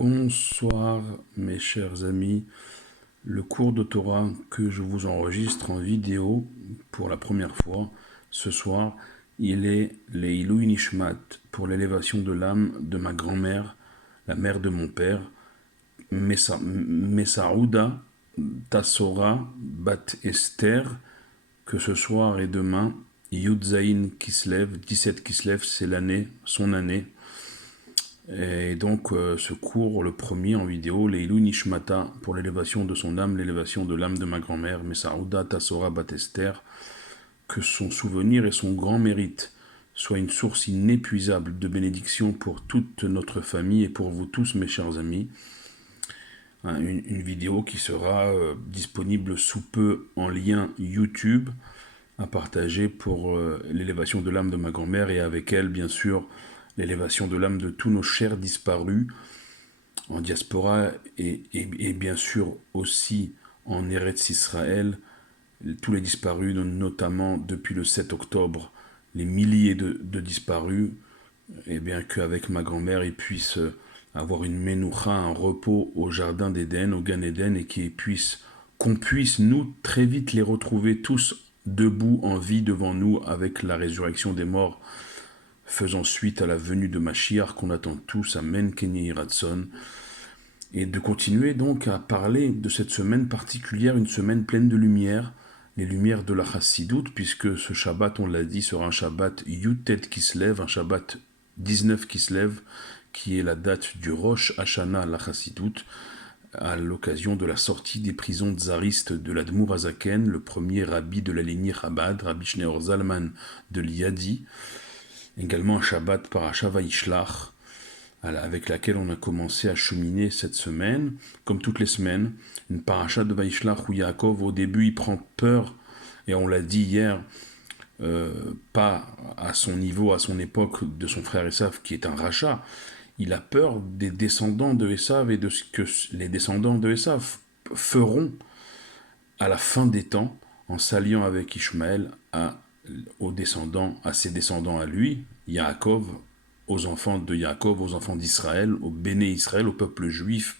Bonsoir mes chers amis, le cours de Torah que je vous enregistre en vidéo pour la première fois ce soir, il est les Ilui Nishmat pour l'élévation de l'âme de ma grand-mère, la mère de mon père, Messaouda Tassora Bat Esther, que ce soir et demain, Yudzaïn Kislev, 17 Kislev, c'est l'année, son année. Et donc ce cours, le premier en vidéo, Leilou Nishmata, pour l'élévation de son âme, l'élévation de l'âme de ma grand-mère, Messaouda Tassora Batester, que son souvenir et son grand mérite soient une source inépuisable de bénédiction pour toute notre famille et pour vous tous mes chers amis. Une vidéo qui sera disponible sous peu en lien YouTube à partager pour l'élévation de l'âme de ma grand-mère et avec elle bien sûr l'élévation de l'âme de tous nos chers disparus en diaspora et bien sûr aussi en Eretz Israël, tous les disparus, notamment depuis le 7 octobre, les milliers de disparus, et bien qu'avec ma grand-mère, ils puissent avoir une menoucha, un repos au jardin d'Éden, au Gan Éden, et qu'on puisse, nous, très vite les retrouver tous debout en vie devant nous avec la résurrection des morts, faisant suite à la venue de Mashiach qu'on attend tous, Amen, Kenny Ratson, et de continuer donc à parler de cette semaine particulière, une semaine pleine de lumière, les lumières de la Chassidoute, puisque ce Shabbat, on l'a dit, sera un Shabbat Yutet Kislev, un Shabbat 19 Kislev, qui est la date du Rosh Hashanah à la Chassidoute, à l'occasion de la sortie des prisons tsaristes de l'Admour Azaken, le premier rabbi de la lignée Chabad, Rabbi Shneor Zalman de Liadi, également un Shabbat Parasha Vaishlach, avec laquelle on a commencé à cheminer cette semaine, comme toutes les semaines, une paracha de Vaishlach où Yaakov, au début, il prend peur, et on l'a dit hier, pas à son niveau, à son époque, de son frère Esav, qui est un rachat. Il a peur des descendants de Esav et de ce que les descendants de Esav feront à la fin des temps, en s'alliant avec Ishmaël à ses descendants à lui, Yaakov, aux enfants de Yaakov, aux enfants d'Israël, au béné Israël, au peuple juif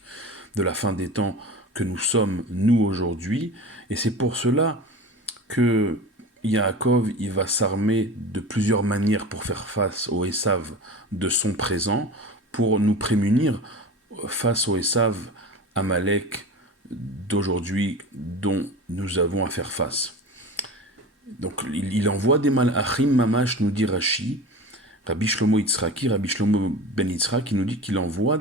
de la fin des temps que nous sommes, nous, aujourd'hui. Et c'est pour cela que Yaakov, il va s'armer de plusieurs manières pour faire face au Esav de son présent, pour nous prémunir face au Esav Amalek d'aujourd'hui dont nous avons à faire face. Donc il envoie des malachim mamash, nous dit Rashi, Rabbi Shlomo Yitzhaki, Rabbi Shlomo Ben Yitzhak, qui nous dit qu'il envoie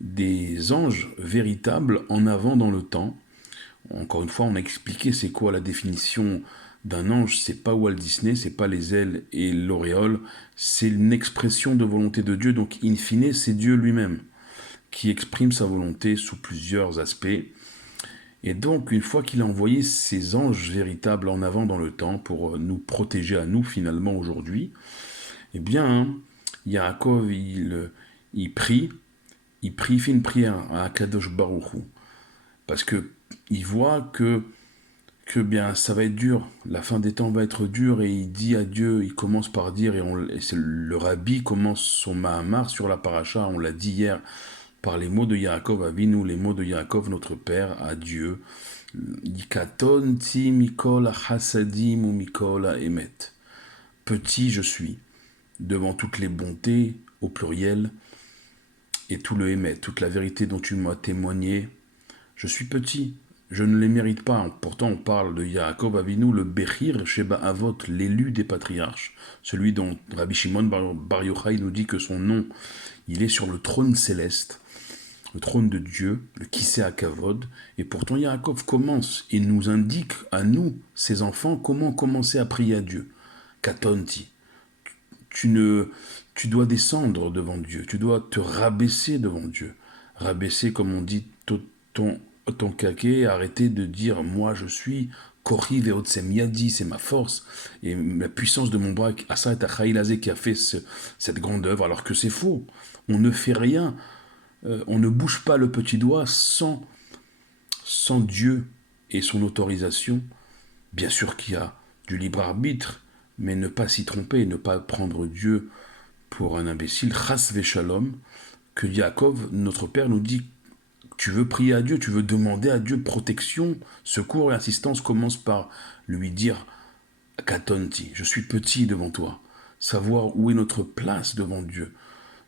des anges véritables en avant dans le temps. Encore une fois, on a expliqué c'est quoi la définition d'un ange, c'est pas Walt Disney, c'est pas les ailes et l'auréole, c'est une expression de volonté de Dieu, donc in fine, c'est Dieu lui-même qui exprime sa volonté sous plusieurs aspects. Et donc, une fois qu'il a envoyé ces anges véritables en avant dans le temps pour nous protéger à nous finalement aujourd'hui, eh bien, Yaakov, il prie, il fait une prière à Akadosh Baruch Hu, parce que il voit que bien ça va être dur, la fin des temps va être dure, et il dit à Dieu, il commence par dire, le rabbi commence son Mahamar sur la paracha, on l'a dit hier, par les mots de Yaakov Avinu, les mots de Yaakov, notre Père, à Dieu. Yikatonti mikol hasadim ou mikol emet. Petit je suis, devant toutes les bontés, au pluriel, et tout le émet, toute la vérité dont tu m'as témoigné. Je suis petit, je ne les mérite pas. Pourtant, on parle de Yaakov Avinu, le Bechir Sheba Avot, l'élu des patriarches, celui dont Rabbi Shimon Bar Yochai nous dit que son nom, il est sur le trône céleste, le trône de Dieu, le Kisei HaKavod, et pourtant Yaakov commence et nous indique à nous, ses enfants, comment commencer à prier à Dieu. Katonti. Tu dois descendre devant Dieu, tu dois te rabaisser devant Dieu. Rabaisser, comme on dit, ton kaké, arrêter de dire moi je suis Kori Veotsem Yadi, c'est ma force et la puissance de mon bras, Asa et Achaïlazé qui a fait cette grande œuvre, alors que c'est faux. On ne fait rien, on ne bouge pas le petit doigt sans Dieu et son autorisation. Bien sûr qu'il y a du libre arbitre, mais ne pas s'y tromper, ne pas prendre Dieu pour un imbécile, chas ve shalom, que Yaakov, notre père, nous dit, tu veux prier à Dieu, tu veux demander à Dieu protection, secours et assistance, commence par lui dire, Katonti, je suis petit devant toi. Savoir où est notre place devant Dieu.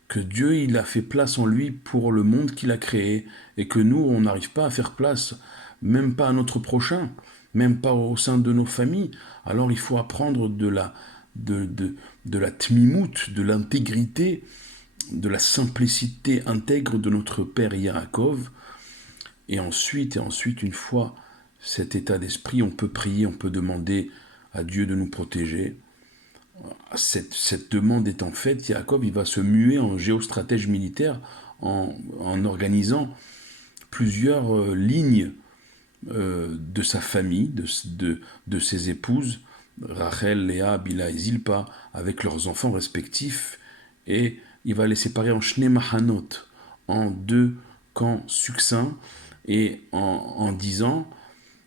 Que Dieu, il a fait place en lui pour le monde qu'il a créé, et que nous, on n'arrive pas à faire place, même pas à notre prochain, même pas au sein de nos familles. Alors il faut apprendre de la tmimout, de l'intégrité, de la simplicité intègre de notre Père Yaakov. Et ensuite, une fois cet état d'esprit, on peut prier, on peut demander à Dieu de nous protéger. Cette demande étant faite, Yaakov il va se muer en géostratège militaire en organisant plusieurs lignes de sa famille, de ses épouses, Rachel, Léa, Bila et Zilpa, avec leurs enfants respectifs, et il va les séparer en Shnei Mahanot, en deux camps succincts, et en disant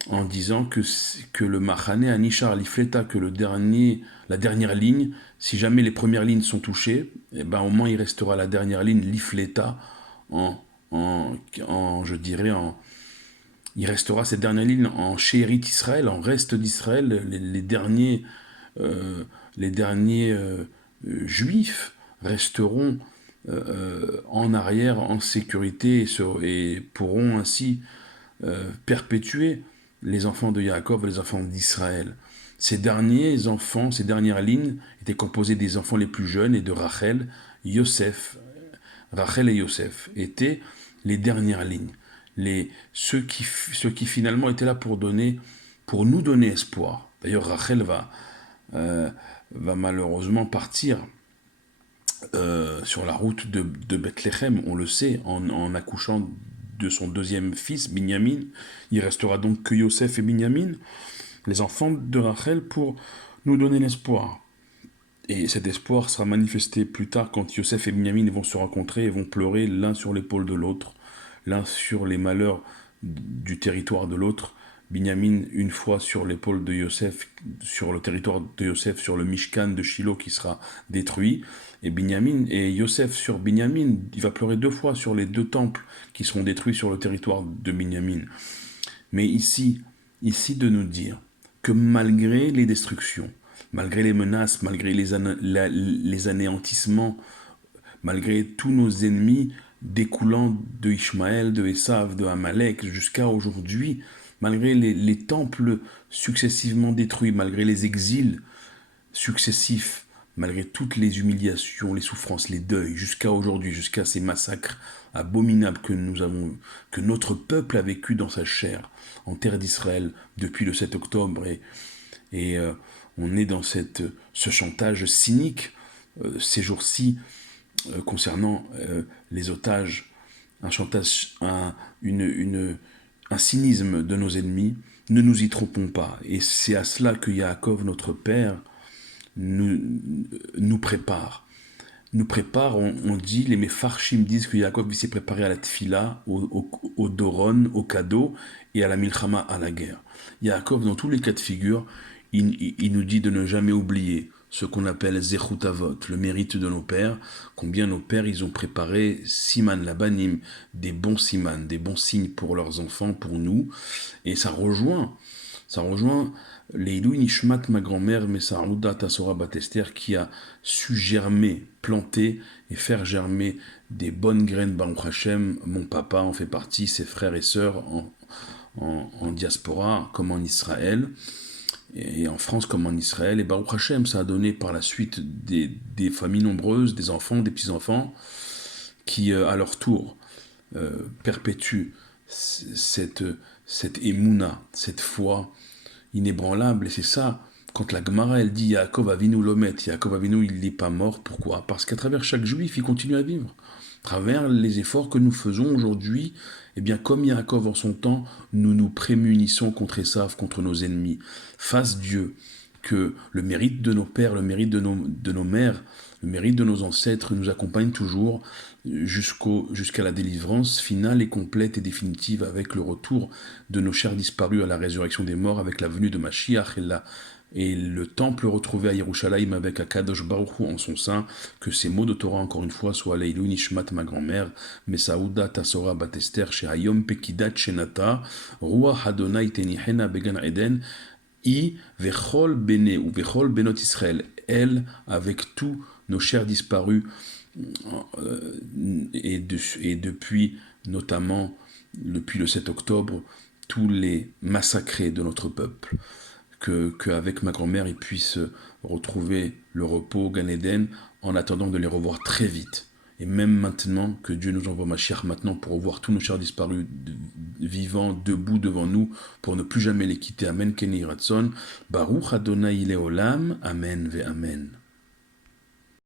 que le Mahane Anishar Lifleta, que la dernière ligne, si jamais les premières lignes sont touchées, eh ben au moins il restera la dernière ligne Lifleta je dirais il restera cette dernière ligne en Shérit Israël, en reste d'Israël, les derniers juifs resteront en arrière, en sécurité, et pourront ainsi perpétuer les enfants de Yaakov, les enfants d'Israël. Ces derniers enfants, ces dernières lignes étaient composées des enfants les plus jeunes et de Rachel, Yosef. Rachel et Yosef étaient les dernières lignes. Ceux qui finalement étaient là pour nous donner espoir. D'ailleurs, Rachel va malheureusement partir sur la route de Bethléem, on le sait, en accouchant de son deuxième fils, Binyamin. Il restera donc que Yosef et Binyamin, les enfants de Rachel, pour nous donner l'espoir. Et cet espoir sera manifesté plus tard quand Yosef et Binyamin vont se rencontrer et vont pleurer l'un sur l'épaule de l'autre, l'un sur les malheurs du territoire de l'autre. Binyamin, une fois sur l'épaule de Yosef, sur le territoire de Yosef, sur le Mishkan de Shiloh qui sera détruit, et Binyamin et Yosef sur Binyamin, il va pleurer deux fois sur les deux temples qui seront détruits sur le territoire de Binyamin. Mais ici de nous dire que malgré les destructions, malgré les menaces, malgré les anéantissements, malgré tous nos ennemis découlant de Ishmaël, de Esav, de Amalek, jusqu'à aujourd'hui, malgré les temples successivement détruits, malgré les exils successifs, malgré toutes les humiliations, les souffrances, les deuils, jusqu'à aujourd'hui, jusqu'à ces massacres abominables que notre peuple a vécu dans sa chair, en terre d'Israël, depuis le 7 octobre, et on est dans ce chantage cynique ces jours-ci concernant les otages, un chantage, un cynisme de nos ennemis. Ne nous y trompons pas, et c'est à cela que Yaakov, notre père, nous prépare. On dit, les Mefarshim disent que Yaakov s'est préparé à la tfila, au doron, au cadeau, et à la milchama, à la guerre. Yaakov, dans tous les cas de figure, il nous dit de ne jamais oublier ce qu'on appelle Zechut Avot, le mérite de nos pères, combien nos pères, ils ont préparé Siman Labanim, des bons siman, des bons signes pour leurs enfants, pour nous, et ça rejoint Leilou Nishmat, ma grand-mère, Messaouda Tassora Batester, qui a su germer, planter et faire germer des bonnes graines Baruch Hashem. Mon papa en fait partie, ses frères et sœurs en diaspora, comme en Israël, et en France comme en Israël. Et Baruch Hashem, ça a donné par la suite des familles nombreuses, des enfants, des petits-enfants, qui à leur tour perpétuent cette émouna, cette foi inébranlable. Et c'est ça, quand la Gemara elle dit Yaakov Avinu Lomet, Yaakov Avinu il n'est pas mort, pourquoi? Parce qu'à travers chaque juif il continue à vivre. À travers les efforts que nous faisons aujourd'hui, eh bien comme Yaakov en son temps, nous nous prémunissons contre Esav, contre nos ennemis. Fasse Dieu que le mérite de nos pères, le mérite de nos mères, le mérite de nos ancêtres nous accompagne toujours jusqu'à la délivrance finale et complète et définitive, avec le retour de nos chers disparus à la résurrection des morts, avec la venue de Mashiach et le temple retrouvé à Yerushalayim avec Akadosh Baruch Hu en son sein, que ces mots de Torah, encore une fois, soient Leilou Nishmat, ma grand-mère, Mesaouda Tasora Batester, Shehayom Pekidat Shenata, Ruach Adonai Tenihena Began Eden, I Vechol Bene ou Vechol Benot Israël, elle, avec tous nos chers disparus, et depuis, notamment, depuis le 7 octobre, tous les massacrés de notre peuple, qu'avec ma grand-mère, ils puissent retrouver le repos, Gan Eden, en attendant de les revoir très vite. Et même maintenant, que Dieu nous envoie Mashiach maintenant pour revoir tous nos chers disparus vivants, debout devant nous, pour ne plus jamais les quitter. Amen, Keni Ratson. Baruch Adonai Leolam. Amen ve Amen.